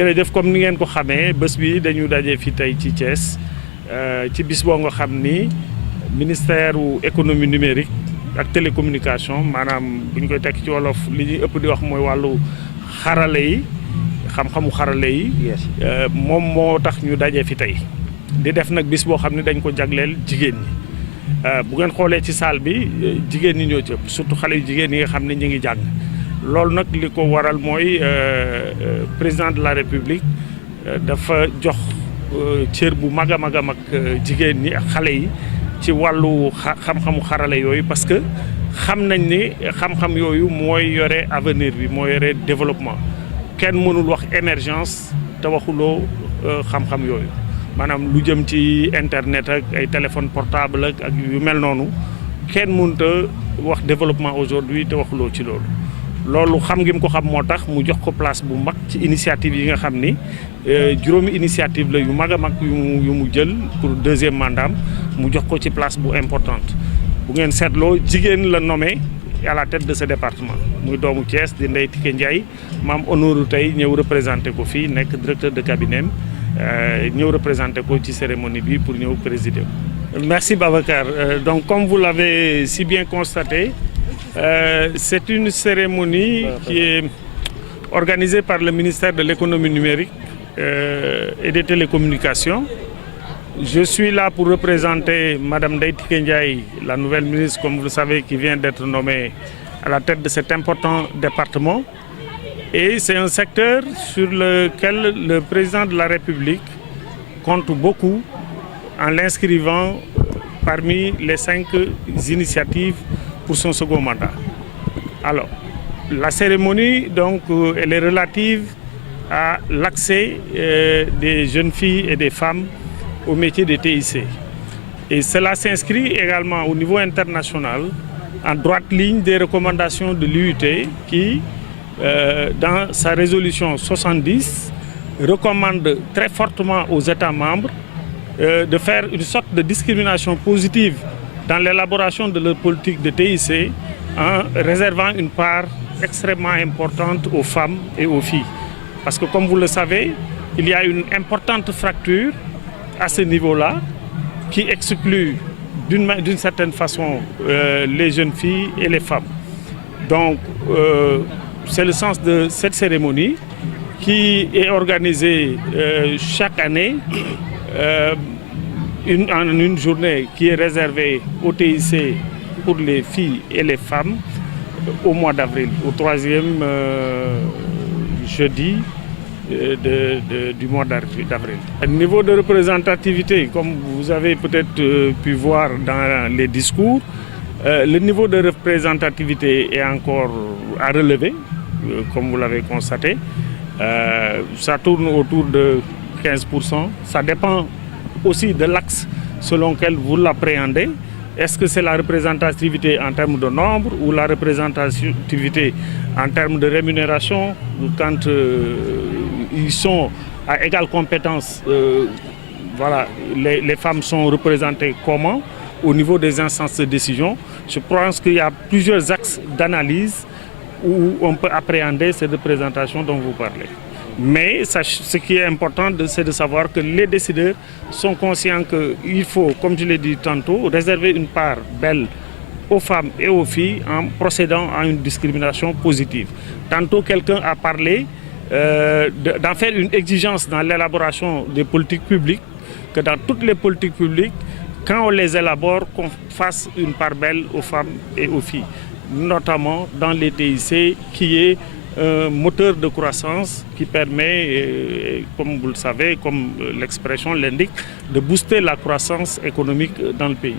jërëjëf comme ni ngeen ko xamee bés bi dañu daje fi tey ci Thiès ci bis boo nga xam ni ministère wu économie numérique ak télécommunication maanaam bu ñu koy tekk ci wolof li ñuy ëpp di wax mooy wàllu xarale yi xam-xamu xarale yi. moom moo tax ñu daje fi tey di def nag bis boo xam ne dañ ko jagleel jigéen ñi bu ngeen xoolee ci salle bi jigéen ñi ñoo ci ëpp surtout xale yu jigéen yi nga xam ne ñu ngi jàng. loolu nag li ko waral mooy président de la république dafa jox cër bu mag a mag a mag jigéen ñi ak xale yi ci wàllu xam-xamu xarale yooyu parce que xam nañ ni xam-xam yooyu mooy yore avenir bi mooy yore développement kenn mënul wax émergence te waxuloo xam-xam yooyu maanaam lu jëm ci internet ak ay téléphone portable ak yu mel noonu kenn mënut a wax développement aujourd'hui te waxuloo ci loolu. loolu xam ngi mu ko xam moo tax mu jox ko place bu mag ci initiative yi nga xam ni juróomi initiative la yu mag a mag yu mu jël pour deuxième mandat mu jox ko ci place bu importante bu ngeen seetloo jigéen la nommé à la tête de ce département muy doomu Thiès di Ndeye Tické Ndiaye maam honneur tey ñëw représenté ko fii nekk directeur de cabinet ñëw représenté ko ci cérémonie bi pour ñëw présider. Merci Babacar. Donc comme vous l'avez si bien constaté, c'est une cérémonie qui est organisée par le ministère de l'économie numérique et des télécommunications. Je suis là pour représenter Madame Ndeye Tické Ndiaye, la nouvelle ministre, comme vous le savez, qui vient d'être nommée à la tête de cet important département. Et c'est un secteur sur lequel le président de la République compte beaucoup en l'inscrivant parmi les 5 initiatives pour son second mandat. Alors, la cérémonie, donc, elle est relative à l'accès des jeunes filles et des femmes au métier de TIC. Et cela s'inscrit également au niveau international en droite ligne des recommandations de l'UIT qui, dans sa résolution 70, recommande très fortement aux États membres de faire une sorte de discrimination positive dans l'élaboration de leur politique de TIC en réservant une part extrêmement importante aux femmes et aux filles. Parce que comme vous le savez, il y a une importante fracture à ce niveau-là qui exclut d'une certaine façon les jeunes filles et les femmes. Donc c'est le sens de cette cérémonie qui est organisée chaque année en une journée qui est réservée au TIC pour les filles et les femmes au mois d'avril, au 3e jeudi du mois d'avril. Au niveau de représentativité, comme vous avez peut-être pu voir dans les discours, le niveau de représentativité est encore à relever, comme vous l'avez constaté. Ça tourne autour de 15%. Ça dépend aussi de l'axe selon lequel vous l'appréhendez. Est-ce que c'est la représentativité en termes de nombre ou la représentativité en termes de rémunération quand ils sont à égale compétence, voilà, les femmes sont représentées comment au niveau des instances de décision? Je pense qu'il y a plusieurs axes d'analyse où on peut appréhender cette représentation dont vous parlez. Mais ce qui est important, c'est de savoir que les décideurs sont conscients qu'il faut, comme je l'ai dit tantôt, réserver une part belle aux femmes et aux filles en procédant à une discrimination positive. Tantôt, quelqu'un a parlé d'en faire une exigence dans l'élaboration des politiques publiques, que dans toutes les politiques publiques, quand on les élabore, qu'on fasse une part belle aux femmes et aux filles, notamment dans les TIC, qui est un moteur de croissance qui permet, comme vous le savez, comme l'expression l'indique, de booster la croissance économique dans le pays.